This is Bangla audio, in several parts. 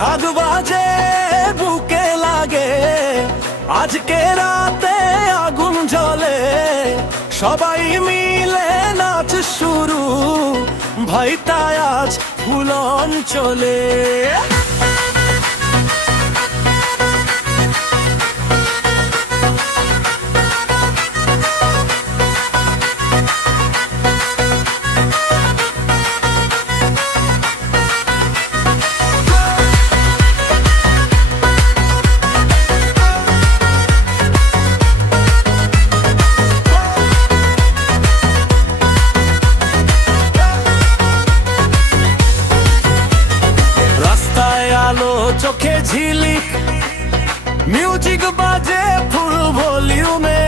ঢাক বাজে বুকে লাগে, আজকে রাতে আগুন জ্বলে, সবাই মিলে নাচ শুরু, ভাই তাই আজ ফুলন চলে। চোখে ঝিলিক, মিউজিক বাজে ফুল ভলিউমে,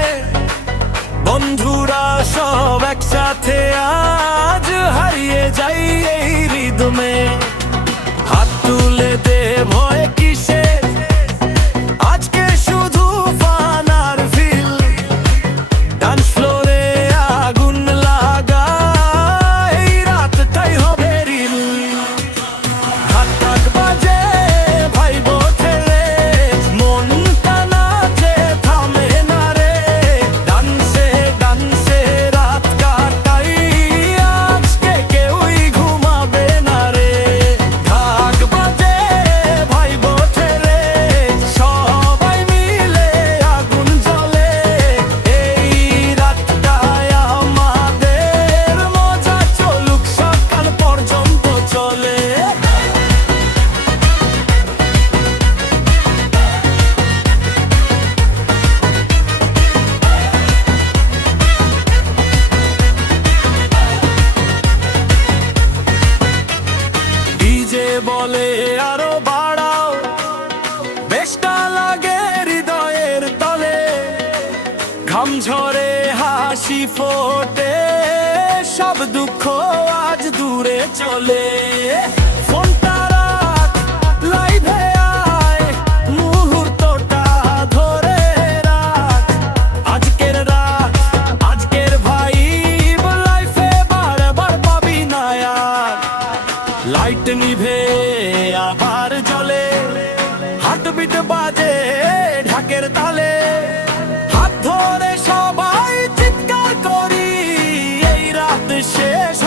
বন্ধুরা সব একসাথে আজ হারিয়ে যাই এই রিদমে। হাত তুলে দে ভয় কিসে, আজকে শুধু ফান আর ফিল, ডান্স ফ্লোরে আগুন লাগা, এই রাতটাই হবে রিল। হাত ঢাক বাজে বলে আরো বাড়াও, বেশটা লাগে হৃদয়ের তলে, ঘাম ঝরে হাসি ফোটে, সব দুঃখ আজ দূরে চলে। ফোনটা রাখ, লাইভে আয়, মুহূর্তটা ধরে রাখ, আজকের রাত, আজকের ভাইব লাইফে বারবার পাবি না আর। লাইট নিভে আবার জ্বলে, হার্টবিট বাজে ঢাকের তালে, হাত ধরে সবাই চিৎকার করি, এই রাত শেষ